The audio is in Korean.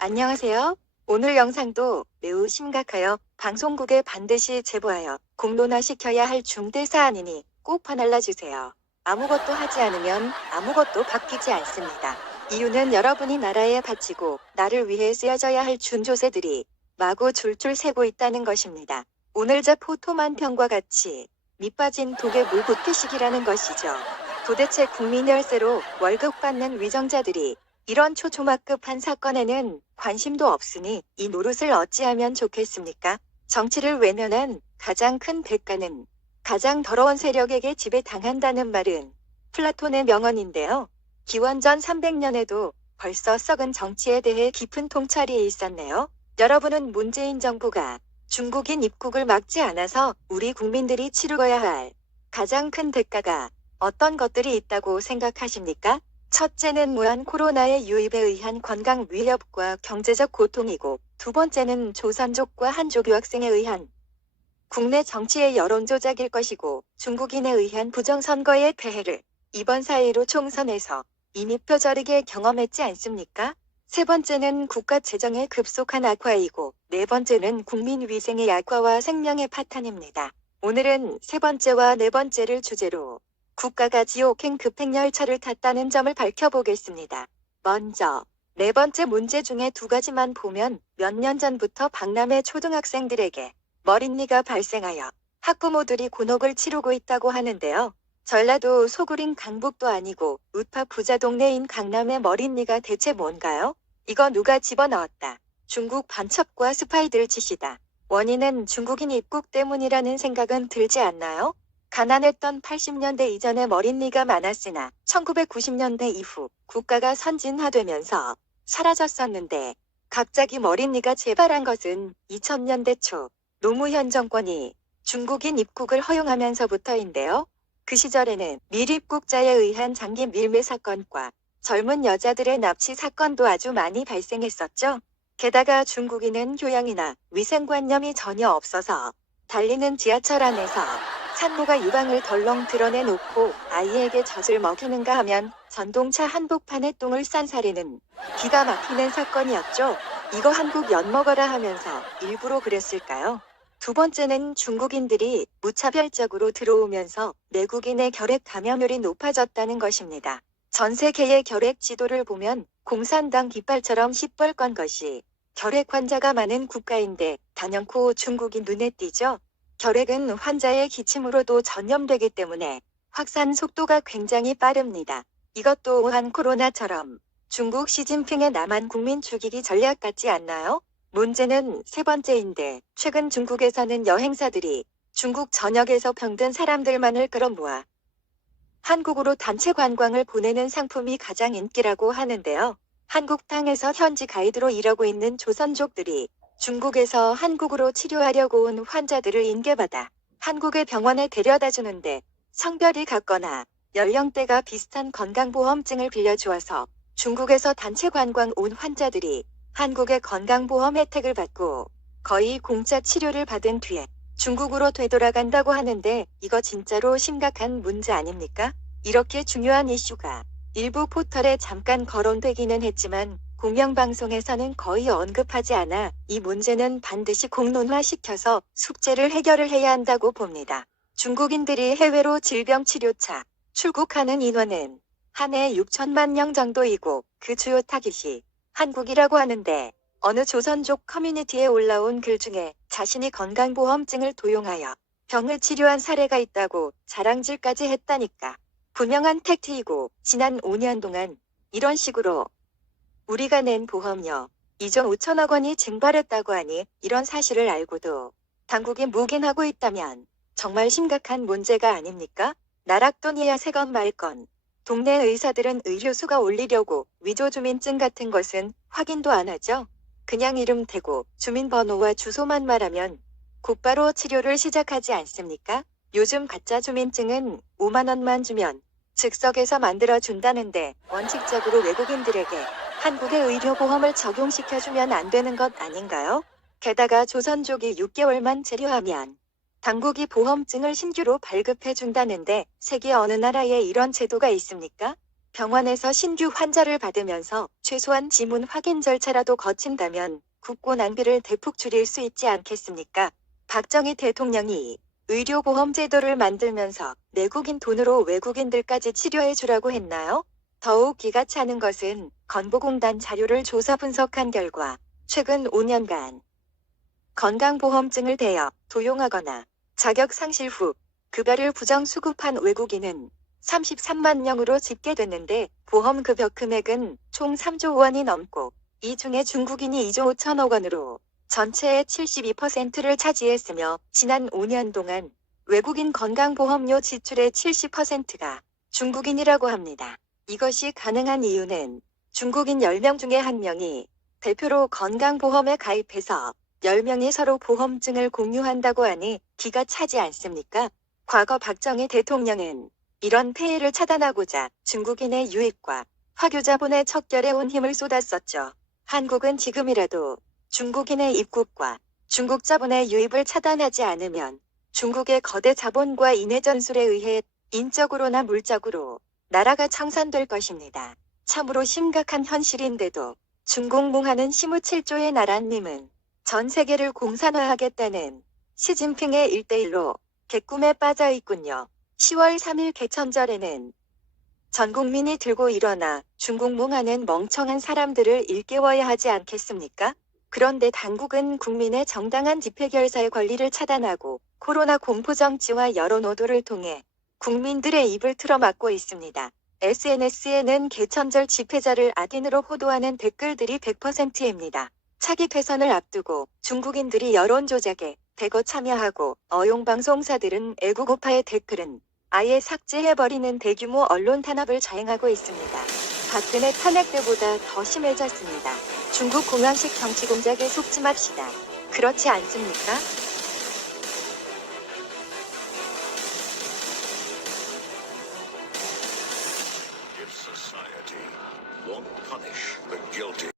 안녕하세요. 오늘 영상도 매우 심각하여 방송국에 반드시 제보하여 공론화시켜야 할 중대 사안이니 꼭 봐날라주세요. 아무것도 하지 않으면 아무것도 바뀌지 않습니다. 이유는 여러분이 나라에 바치고 나를 위해 쓰여져야 할 준조세들이 마구 줄줄 새고 있다는 것입니다. 오늘 제 포토만 평과 같이 밑빠진 독에 물 붓기식이라는 것이죠. 도대체 국민 열세로 월급 받는 위정자들이 이런 초조막급한 사건에는 관심도 없으니 이 노릇을 어찌하면 좋겠습니까? 정치를 외면한 가장 큰 대가는 가장 더러운 세력에게 지배당한다는 말은 플라톤의 명언인데요. 기원전 300년에도 벌써 썩은 정치에 대해 깊은 통찰이 있었네요. 여러분은 문재인 정부가 중국인 입국을 막지 않아서 우리 국민들이 치르어야 할 가장 큰 대가가 어떤 것들이 있다고 생각하십니까? 첫째는 무한 코로나의 유입에 의한 건강 위협과 경제적 고통이고, 두 번째는 조선족과 한족 유학생에 의한 국내 정치의 여론 조작일 것이고, 중국인에 의한 부정선거의 폐해를 이번 4.15 총선에서 이미 뼈저리게 경험했지 않습니까? 세 번째는 국가 재정의 급속한 악화이고, 네 번째는 국민 위생의 악화와 생명의 파탄입니다. 오늘은 세 번째와 네 번째를 주제로 국가가 지옥행 급행열차를 탔다는 점을 밝혀보겠습니다. 먼저 네 번째 문제 중에 두 가지만 보면 몇 년 전부터 박람회 초등학생들에게 머릿니가 발생하여 학부모들이 곤혹을 치르고 있다고 하는데요. 전라도 소구린 강북도 아니고 우파 부자 동네인 강남의 머릿니가 대체 뭔가요? 이거 누가 집어넣었다. 중국 반첩과 스파이들 짓이다. 원인은 중국인 입국 때문이라는 생각은 들지 않나요? 가난했던 80년대 이전에 머릿니가 많았으나 1990년대 이후 국가가 선진화되면서 사라졌었는데, 갑자기 머릿니가 재발한 것은 2000년대 초 노무현 정권이 중국인 입국을 허용하면서부터인데요. 그 시절에는 밀입국자에 의한 장기 밀매 사건과 젊은 여자들의 납치 사건도 아주 많이 발생했었죠. 게다가 중국인은 교양이나 위생관념이 전혀 없어서 달리는 지하철 안에서 산모가 유방을 덜렁 드러내놓고 아이에게 젖을 먹이는가 하면 전동차 한복판에 똥을 싼 사례는 기가 막히는 사건이었죠. 이거 한국 엿먹어라 하면서 일부러 그랬을까요? 두 번째는 중국인들이 무차별적으로 들어오면서 내국인의 결핵 감염률이 높아졌다는 것입니다. 전 세계의 결핵 지도를 보면 공산당 깃발처럼 시뻘건 것이 결핵 환자가 많은 국가인데 단연코 중국이 눈에 띄죠. 결핵은 환자의 기침으로도 전염되기 때문에 확산 속도가 굉장히 빠릅니다. 이것 또한 코로나처럼 중국 시진핑의 남한 국민 죽이기 전략 같지 않나요? 문제는 세 번째인데, 최근 중국에서는 여행사들이 중국 전역에서 병든 사람들만을 끌어모아 한국으로 단체 관광을 보내는 상품이 가장 인기라고 하는데요. 한국 땅에서 현지 가이드로 일하고 있는 조선족들이 중국에서 한국으로 치료하려고 온 환자들을 인계받아 한국의 병원에 데려다 주는데, 성별이 같거나 연령대가 비슷한 건강보험증을 빌려주어서 중국에서 단체 관광 온 환자들이 한국의 건강보험 혜택을 받고 거의 공짜 치료를 받은 뒤에 중국으로 되돌아간다고 하는데, 이거 진짜로 심각한 문제 아닙니까? 이렇게 중요한 이슈가 일부 포털에 잠깐 거론되기는 했지만 공영방송에서는 거의 언급하지 않아 이 문제는 반드시 공론화시켜서 숙제를 해결을 해야 한다고 봅니다. 중국인들이 해외로 질병치료차 출국하는 인원은 한 해 6천만 명 정도이고, 그 주요 타깃이 한국이라고 하는데, 어느 조선족 커뮤니티에 올라온 글 중에 자신이 건강보험증을 도용하여 병을 치료한 사례가 있다고 자랑질까지 했다니까. 분명한 팩트이고, 지난 5년 동안 이런 식으로 우리가 낸 보험료 2조 5천억 원이 증발했다고 하니, 이런 사실을 알고도 당국이 묵인하고 있다면 정말 심각한 문제가 아닙니까? 나락돈이야 새건 말건. 동네 의사들은 의료수가 올리려고 위조주민증 같은 것은 확인도 안 하죠. 그냥 이름 대고 주민번호와 주소만 말하면 곧바로 치료를 시작하지 않습니까? 요즘 가짜 주민증은 5만 원만 주면 즉석에서 만들어준다는데, 원칙적으로 외국인들에게 한국의 의료보험을 적용시켜주면 안 되는 것 아닌가요? 게다가 조선족이 6개월만 체류하면 당국이 보험증을 신규로 발급해준다는데, 세계 어느 나라에 이런 제도가 있습니까? 병원에서 신규 환자를 받으면서 최소한 지문 확인 절차라도 거친다면 국고 낭비를 대폭 줄일 수 있지 않겠습니까? 박정희 대통령이 의료보험 제도를 만들면서 내국인 돈으로 외국인들까지 치료해 주라고 했나요? 더욱 기가 차는 것은 건보공단 자료를 조사 분석한 결과 최근 5년간 건강보험증을 대여, 도용하거나 자격 상실 후 급여를 부정수급한 외국인은 33만 명으로 집계됐는데 보험급여 금액은 총 3조 원이 넘고 이 중에 중국인이 2조 5천억 원으로 전체의 72%를 차지했으며 지난 5년 동안 외국인 건강보험료 지출의 70%가 중국인이라고 합니다. 이것이 가능한 이유는 중국인 10명 중에 1명이 대표로 건강보험에 가입해서 10명이 서로 보험증을 공유한다고 하니 기가 차지 않습니까? 과거 박정희 대통령은 이런 폐해를 차단하고자 중국인의 유입과 화교 자본의 척결에 온 힘을 쏟았었죠. 한국은 지금이라도 중국인의 입국과 중국 자본의 유입을 차단하지 않으면 중국의 거대 자본과 인해 전술에 의해 인적으로나 물적으로 나라가 청산될 것입니다. 참으로 심각한 현실인데도 중국몽하는 심우 7조의 나라님은 전 세계를 공산화하겠다는 시진핑의 1대1로 개꿈에 빠져 있군요. 10월 3일 개천절에는 전 국민이 들고 일어나 중국몽하는 멍청한 사람들을 일깨워야 하지 않겠습니까? 그런데 당국은 국민의 정당한 집회 결사의 권리를 차단하고 코로나 공포정치와 여론오도를 통해 국민들의 입을 틀어막고 있습니다. SNS에는 개천절 집회자를 악인으로 호도하는 댓글들이 100%입니다. 차기 대선을 앞두고 중국인들이 여론 조작에 대거 참여하고 어용방송사들은 애국우파의 댓글은 아예 삭제해버리는 대규모 언론 탄압을 자행하고 있습니다. 박근혜 탄핵 때보다 더 심해졌습니다. 중국 공항식 정치 공작에 속지 맙시다. 그렇지 않습니까? If society won't punish the guilty.